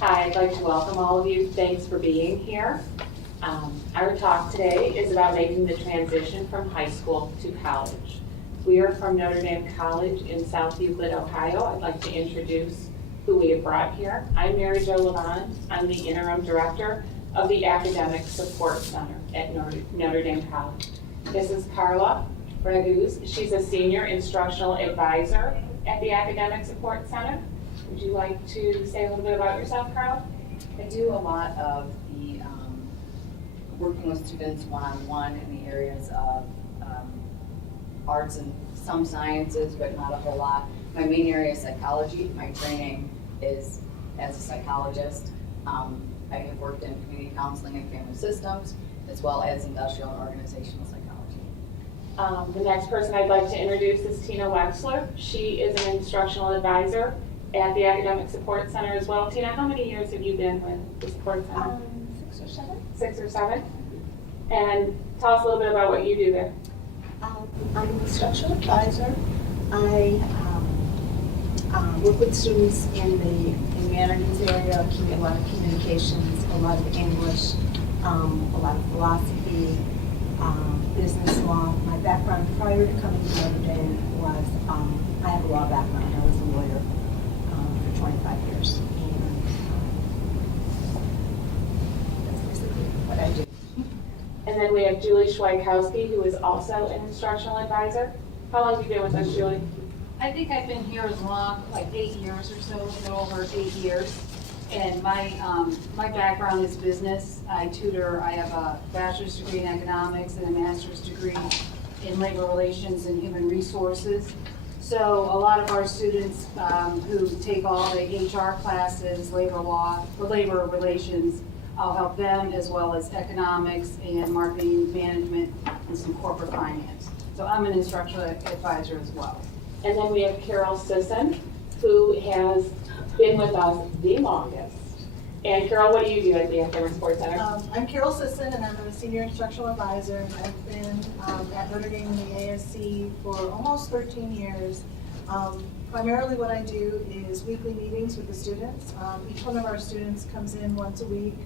Hi, I'd like to welcome all of you. Thanks for being here. Our talk today is about making the transition from high school to college. We are from Notre Dame College in South Euclid, Ohio. I'd like to introduce who we have brought here. I'm Mary Jo Levon. I'm the interim director of the Academic Support Center at Notre Dame College. This is Carla Raguse. She's a senior instructional advisor at the Academic Support Center. Would you like to say a little bit about yourself, Carla? I do a lot of the working with students one-on-one in the areas of arts and some sciences, but not a whole lot. My main area is psychology. My training is as a psychologist. I have worked in community counseling and family systems, as well as industrial and organizational psychology. The next person I'd like to introduce is Tina Wexler. She is an instructional advisor at the Academic Support Center as well. Tina, how many years have you been with the Support Center? 6 or 7. 6 or 7. And tell us a little bit about what you do there. I'm an instructional advisor. I work with students in the humanities area, a lot of communications, a lot of English, a lot of philosophy, business law. My background prior to coming to Notre Dame was, I have a law background. I was a lawyer for 25 years. And that's basically what I do. And then we have Julie Schweikowski, who is also an instructional advisor. How long have you been with us, Julie? I think I've been here as long, like 8 years or so, a little over 8 years. And my background is business. I tutor. I have a bachelor's degree in economics and a master's degree in labor relations and human resources. So a lot of our students who take all the HR classes, labor law, or labor relations, I'll help them, as well as economics and marketing management and some corporate finance. So I'm an instructional advisor as well. And then we have Carol Sisson, who has been with us the longest. And Carol, what do you do at the Academic Support Center? I'm Carol Sisson, and I'm a senior instructional advisor. I've been at Notre Dame in the ASC for almost 13 years. Primarily what I do is weekly meetings with the students. Each one of our students comes in once a week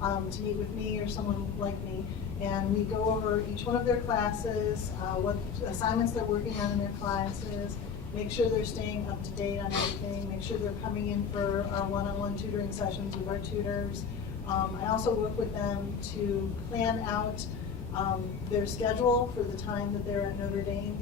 to meet with me or someone like me, and we go over each one of their classes, what assignments they're working on in their classes, make sure they're staying up to date on everything, make sure they're coming in for our one-on-one tutoring sessions with our tutors. I also work with them to plan out their schedule for the time that they're at Notre Dame.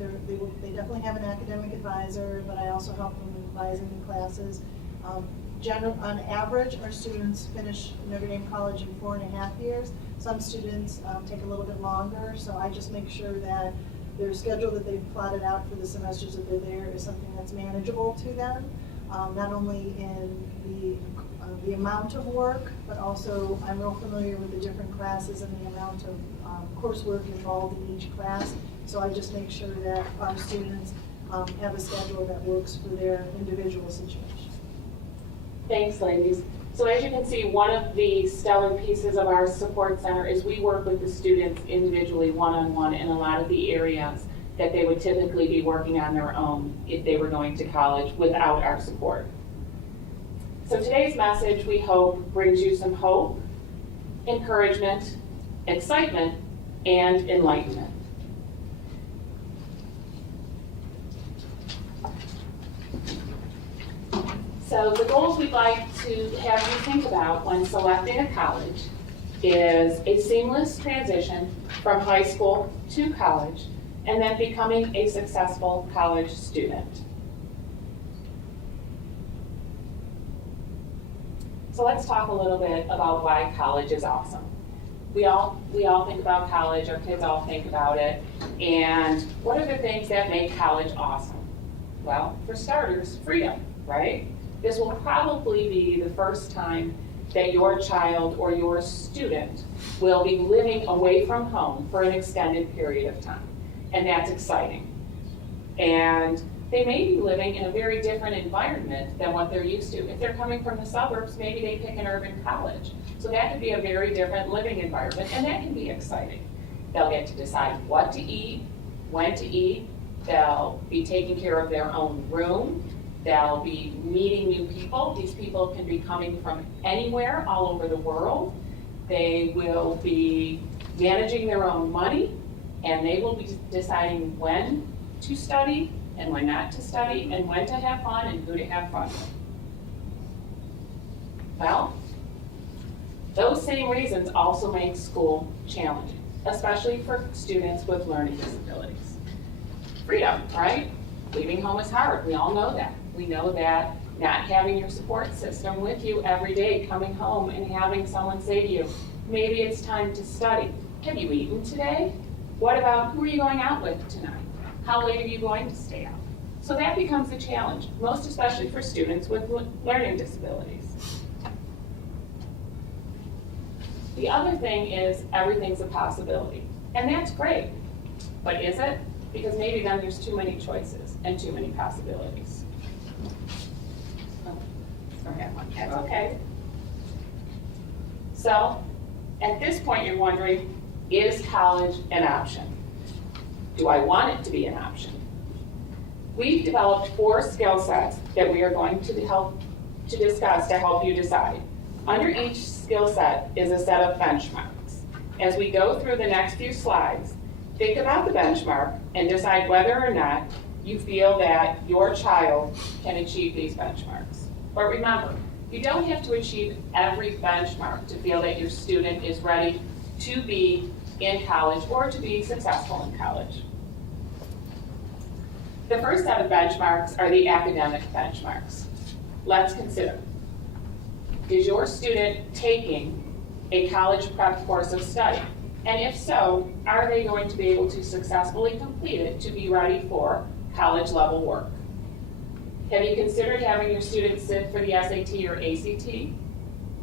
They definitely have an academic advisor, but I also help them with advising the classes. On average, our students finish Notre Dame College in 4.5 years. Some students take a little bit longer, so I just make sure that their schedule that they've plotted out for the semesters that they're there is something that's manageable to them, not only in the amount of work, but also I'm real familiar with the different classes and the amount of coursework involved in each class. So I just make sure that our students have a schedule that works for their individual situation. Thanks, ladies. So as you can see, one of the stellar pieces of our support center is we work with the students individually, one-on-one, in a lot of the areas that they would typically be working on their own if they were going to college without our support. So today's message, we hope, brings you some hope, encouragement, excitement, and enlightenment. So the goals we'd like to have you think about when selecting a college is a seamless transition from high school to college, and then becoming a successful college student. So let's talk a little bit about why college is awesome. We all think about college, our kids all think about it, and what are the things that make college awesome? Well, for starters, freedom, right? This will probably be the first time that your child or your student will be living away from home for an extended period of time. And that's exciting. And they may be living in a very different environment than what they're used to. If they're coming from the suburbs, maybe they pick an urban college. So that could be a very different living environment, and that can be exciting. They'll get to decide what to eat, when to eat. They'll be taking care of their own room. They'll be meeting new people. These people can be coming from anywhere, all over the world. They will be managing their own money, and they will be deciding when to study and when not to study, and when to have fun and who to have fun with. Well, those same reasons also make school challenging, especially for students with learning disabilities. Freedom, right? Leaving home is hard, we all know that. We know that not having your support system with you every day, coming home and having someone say to you, maybe it's time to study. Have you eaten today? What about who are you going out with tonight? How late are you going to stay out? So that becomes a challenge, most especially for students with learning disabilities. The other thing is everything's a possibility, and that's great, but is it? Because maybe then there's too many choices and too many possibilities. Oh, don't have one. That's okay. So, at this point you're wondering, is college an option? Do I want it to be an option? We've developed 4 skill sets that we are going to discuss to help you decide. Under each skill set is a set of benchmarks. As we go through the next few slides, think about the benchmark and decide whether or not you feel that your child can achieve these benchmarks. But remember, you don't have to achieve every benchmark to feel that your student is ready to be in college or to be successful in college. The first set of benchmarks are the academic benchmarks. Let's consider. Is your student taking a college prep course of study? And if so, are they going to be able to successfully complete it to be ready for college level work? Have you considered having your students sit for the SAT or ACT?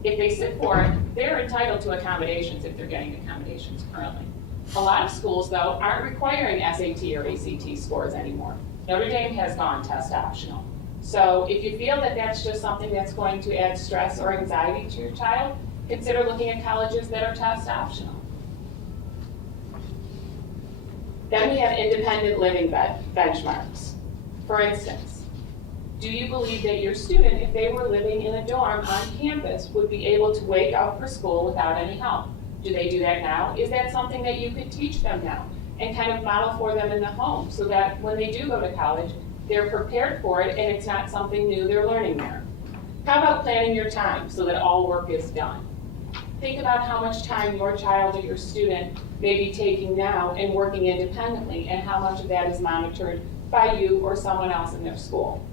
If they sit for it, they're entitled to accommodations if they're getting accommodations currently. A lot of schools, though, aren't requiring SAT or ACT scores anymore. Notre Dame has gone test optional. So if you feel that that's just something that's going to add stress or anxiety to your child, consider looking at colleges that are test optional. Then we have independent living benchmarks. For instance, do you believe that your student, if they were living in a dorm on campus, would be able to wake up for school without any help? Do they do that now? Is that something that you could teach them now and kind of model for them in the home so that when they do go to college, they're prepared for it and it's not something new they're learning there? How about planning your time so that all work is done? Think about how much time your child or your student may be taking now and working independently and how much of that is monitored by you or someone else in their school.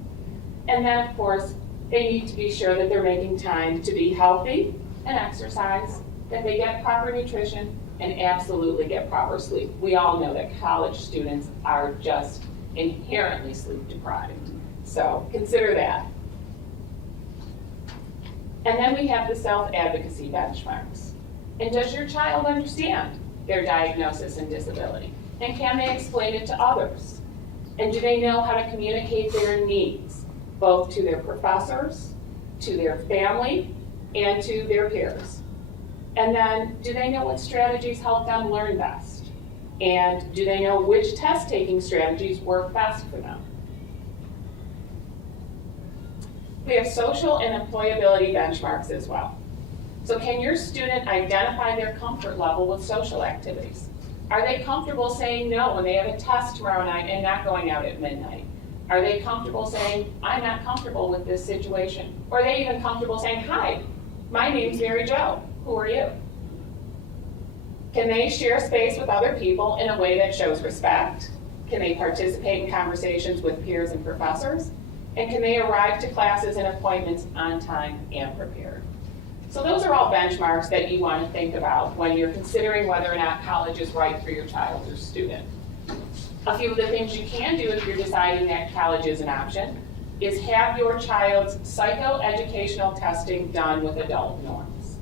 And then, of course, they need to be sure that they're making time to be healthy and exercise, that they get proper nutrition, and absolutely get proper sleep. We all know that college students are just inherently sleep deprived. So consider that. And then we have the self-advocacy benchmarks. And does your child understand their diagnosis and disability? And can they explain it to others? And do they know how to communicate their needs, both to their professors, to their family, and to their peers? And then, do they know what strategies help them learn best? And do they know which test-taking strategies work best for them? We have social and employability benchmarks as well. So can your student identify their comfort level with social activities? Are they comfortable saying no when they have a test tomorrow night and not going out at midnight? Are they comfortable saying, I'm not comfortable with this situation? Or are they even comfortable saying, hi, my name's Mary Jo. Who are you? Can they share space with other people in a way that shows respect? Can they participate in conversations with peers and professors? And can they arrive to classes and appointments on time and prepared? So those are all benchmarks that you want to think about when you're considering whether or not college is right for your child or student. A few of the things you can do if you're deciding that college is an option is have your child's psychoeducational testing done with adult norms.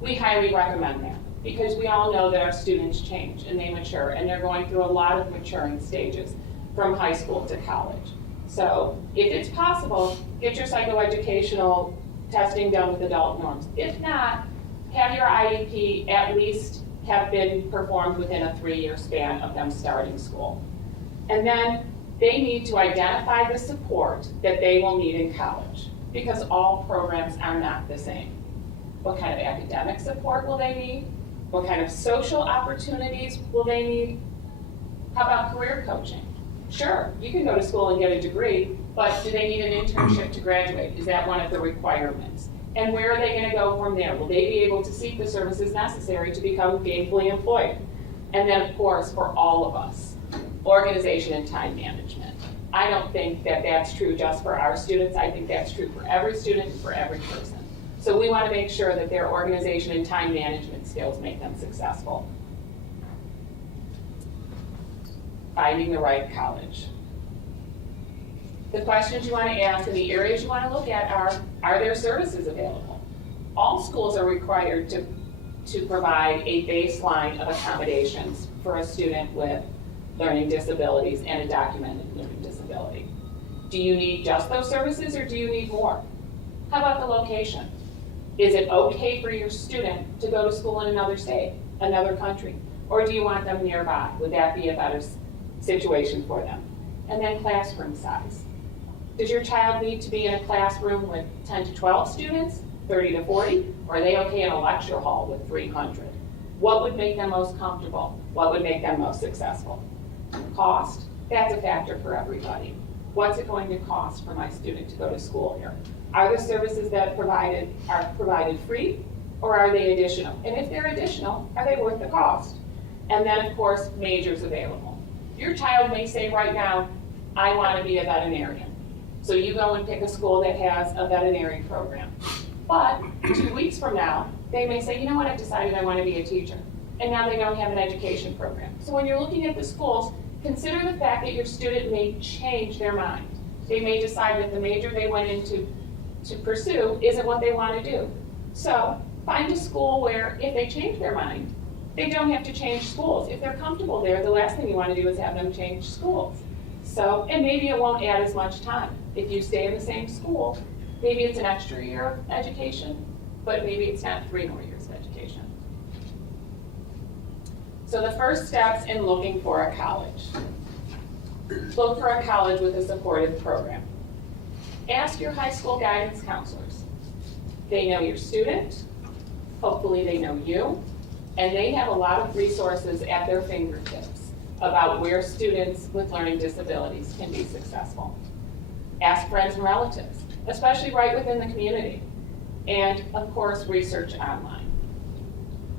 We highly recommend that because we all know that our students change and they mature and they're going through a lot of maturing stages from high school to college. So if it's possible, get your psychoeducational testing done with adult norms. If not, have your IEP at least have been performed within a 3-year span of them starting school. And then They need to identify the support that they will need in college, because all programs are not the same. What kind of academic support will they need? What kind of social opportunities will they need? How about career coaching? Sure, you can go to school and get a degree, but do they need an internship to graduate? Is that one of the requirements? And where are they going to go from there? Will they be able to seek the services necessary to become gainfully employed? And then, of course, for all of us, organization and time management. I don't think that that's true just for our students. I think that's true for every student and for every person. So we want to make sure that their organization and time management skills make them successful. Finding the right college. The questions you want to ask and the areas you want to look at are there services available? All schools are required to provide a baseline of accommodations for a student with learning disabilities and a documented learning disability. Do you need just those services or do you need more? How about the location? Is it okay for your student to go to school in another state, another country? Or do you want them nearby? Would that be a better situation for them? And then classroom size. Does your child need to be in a classroom with 10 to 12 students, 30 to 40? Or are they okay in a lecture hall with 300? What would make them most comfortable? What would make them most successful? Cost, that's a factor for everybody. What's it going to cost for my student to go to school here? Are the services that are provided free, or are they additional? And if they're additional, are they worth the cost? And then, of course, majors available. Your child may say right now, I want to be a veterinarian. So you go and pick a school that has a veterinary program. But 2 weeks from now, they may say, you know what, I've decided I want to be a teacher. And now they don't have an education program. So when you're looking at the schools, consider the fact that your student may change their mind. They may decide that the major they went into to pursue isn't what they want to do. So find a school where if they change their mind, they don't have to change schools. If they're comfortable there, the last thing you want to do is have them change schools. So, and maybe it won't add as much time. If you stay in the same school, maybe it's an extra year of education, but maybe it's not 3 more years of education. So the first steps in looking for a college. Look for a college with a supportive program. Ask your high school guidance counselors. They know your student, hopefully they know you, and they have a lot of resources at their fingertips about where students with learning disabilities can be successful. Ask friends and relatives, especially right within the community. And of course, research online.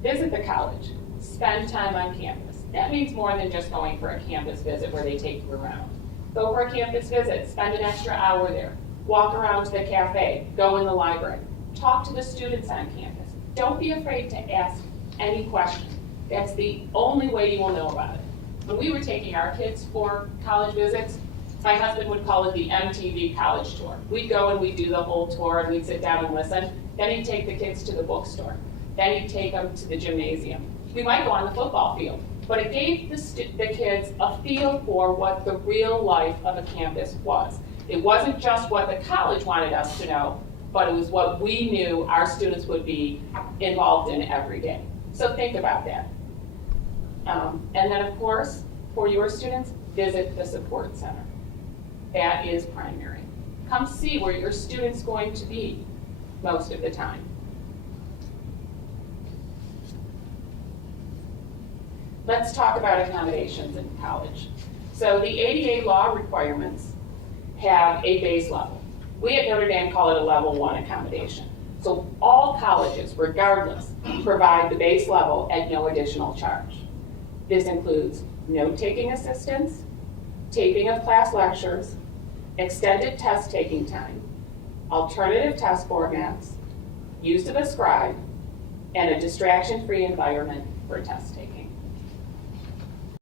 Visit the college, spend time on campus. That means more than just going for a campus visit where they take you around. Go for a campus visit, spend an extra hour there. Walk around to the cafe, go in the library. Talk to the students on campus. Don't be afraid to ask any question. That's the only way you will know about it. When we were taking our kids for college visits, my husband would call it the MTV college tour. We'd go and we'd do the whole tour and we'd sit down and listen. Then he'd take the kids to the bookstore. Then he'd take them to the gymnasium. We might go on the football field, but it gave the kids a feel for what the real life of a campus was. It wasn't just what the college wanted us to know, but it was what we knew our students would be involved in every day. So think about that. And then, of course, for your students, visit the support center. That is primary. Come see where your student's going to be most of the time. Let's talk about accommodations in college. So the ADA law requirements have a base level. We at Notre Dame call it a level 1 accommodation. So all colleges, regardless, provide the base level at no additional charge. This includes note-taking assistance, taping of class lectures, extended test-taking time, alternative test formats, use of a scribe, and a distraction-free environment for test-taking.